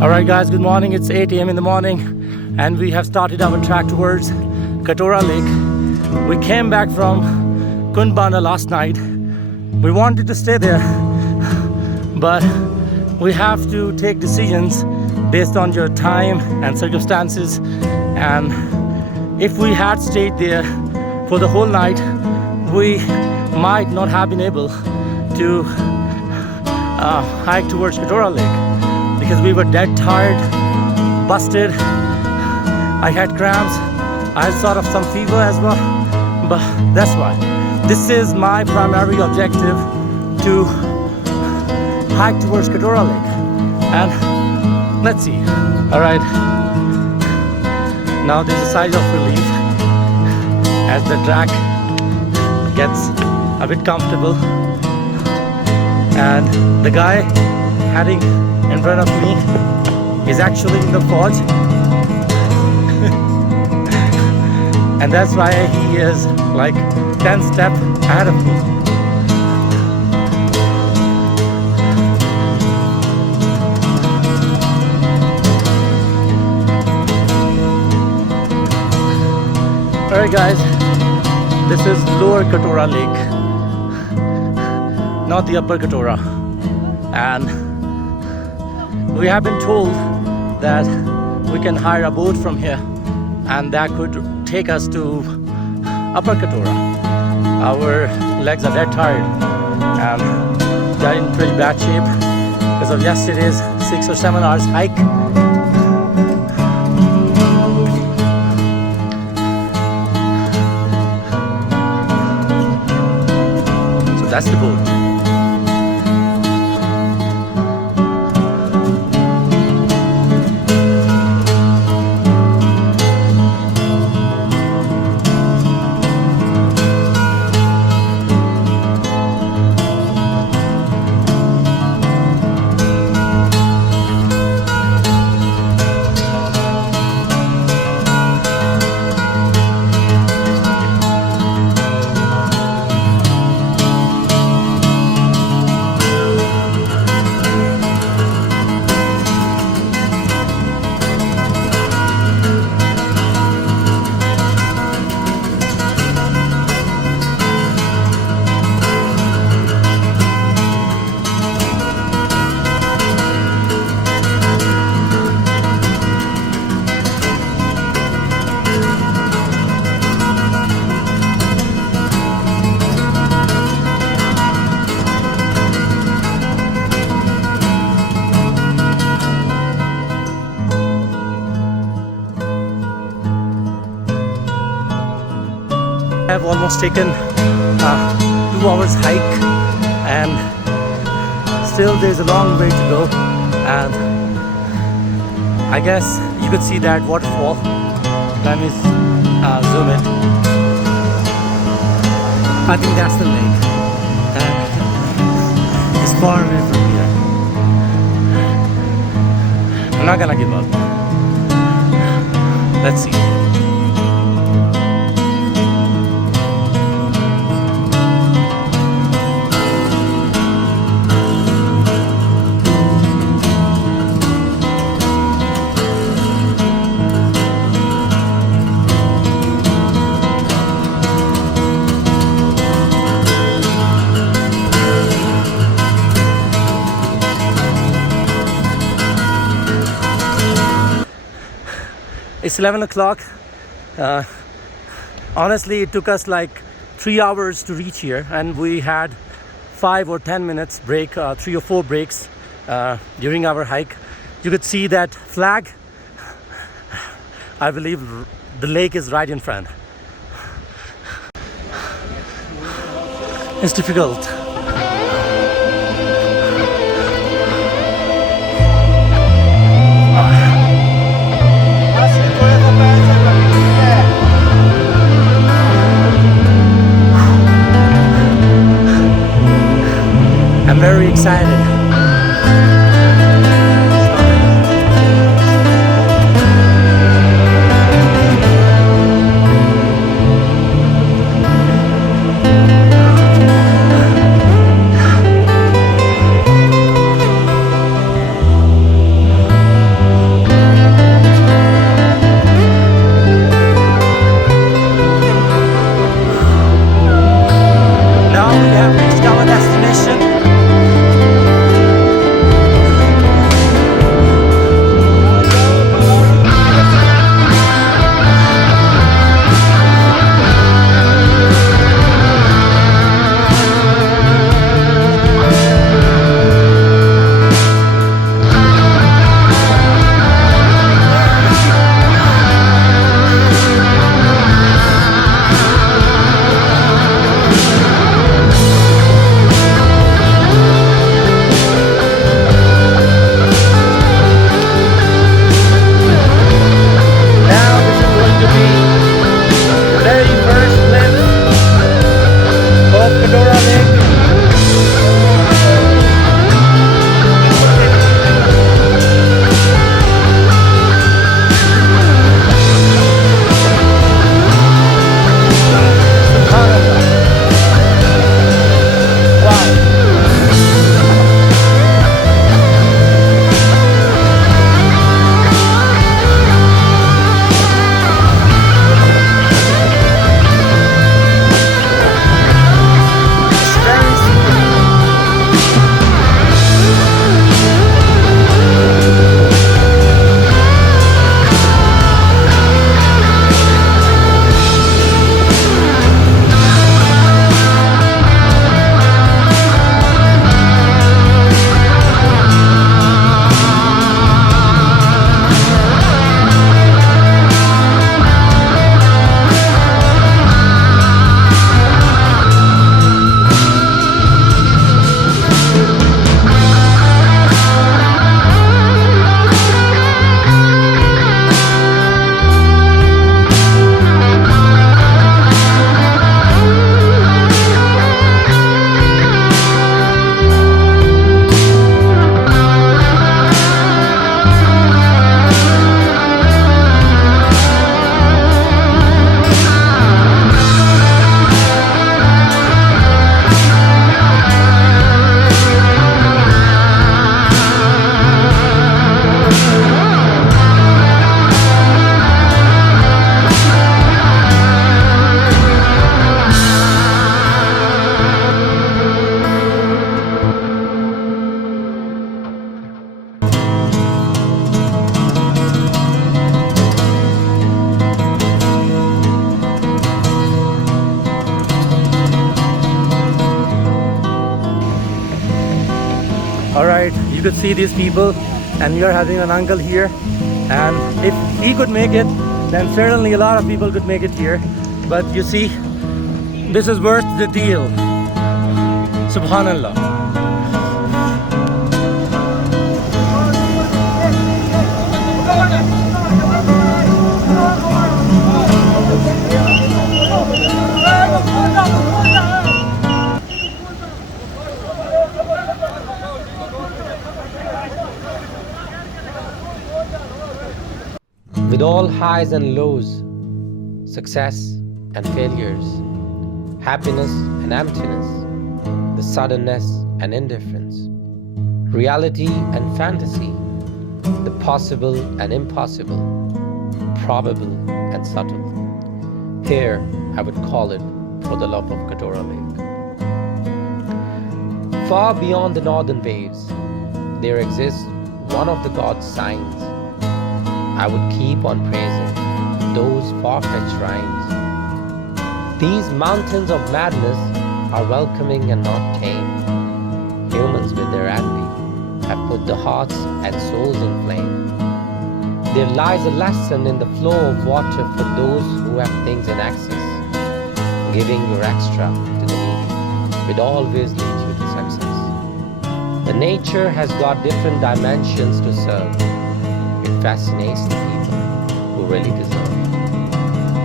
Alright guys, good morning. It's 8 a.m. in the morning and we have started our trek towards Katora Lake. We came back from Kumrat Valley last night. We wanted to stay there, but we have to take decisions based on your time and circumstances. And if we had stayed there for the whole night, we might not have been able to hike towards Katora Lake, because we were dead tired, busted. I had cramps. I had sort of some fever as well, but that's why. This is my primary objective, to hike towards Katora Lake. And let's see. All right. Now there's a sigh of relief as the track gets a bit comfortable. And the guy heading in front of me is actually in the forge. And that's why he is like 10 steps ahead of me. Alright guys, this is Lower Katora Lake, not the Upper Katora. And we have been told that we can hire a boat from here and that could take us to Upper Katora. Our legs are dead tired and they're in pretty bad shape because of yesterday's 6 or 7 hours hike. So that's the boat. I have almost taken 2 hours hike and still there's a long way to go, and I guess you could see that waterfall. Let me zoom in. I think that's the lake and it's far away from here. I'm not gonna give up. Let's see. It's 11 o'clock. Honestly, it took us like 3 hours to reach here, and we had 5 or 10 minutes break, 3 or 4 breaks during our hike. You could see that flag. I believe the lake is right in front. It's difficult. I'm very excited. Alright, you could see these people, and we are having an uncle here, and if he could make it, then certainly a lot of people could make it here. But you see, this is worth the deal. Subhanallah. With all highs and lows, success and failures, happiness and emptiness, the suddenness and indifference, reality and fantasy, the possible and impossible, probable and subtle. Here, I would call it for the love of Katora Lake. Far beyond the northern waves, there exists one of the God's signs. I would keep on praising those far-fetched rhymes. These mountains of madness are welcoming and not tame. Humans with their envy have put the hearts and souls in flame. There lies a lesson in the flow of water for those who have things in excess. Giving your extra to the needy will always lead you to success. The nature has got different dimensions to serve. It fascinates the people who really deserve.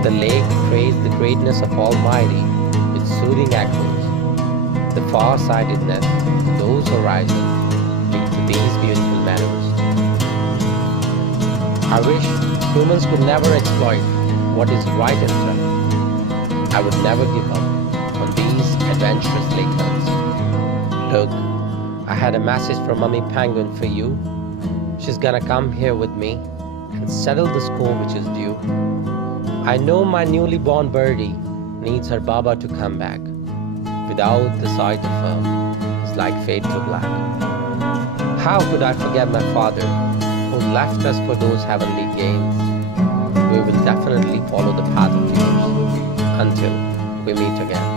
The lake praised the greatness of Almighty with soothing echoes. The far-sightedness of those horizons lead to these beautiful meadows. I wish humans could never exploit what is right and true. I would never give up on these adventurous lakelands. Look, I had a message from Mummy Penguin for you. She's gonna come here with me and settle the score which is due. I know my newly born birdie needs her Baba to come back. Without the sight of her, it's like fade to black. How could I forget my father, who left us for those heavenly gains? We will definitely follow the path of yours until we meet again.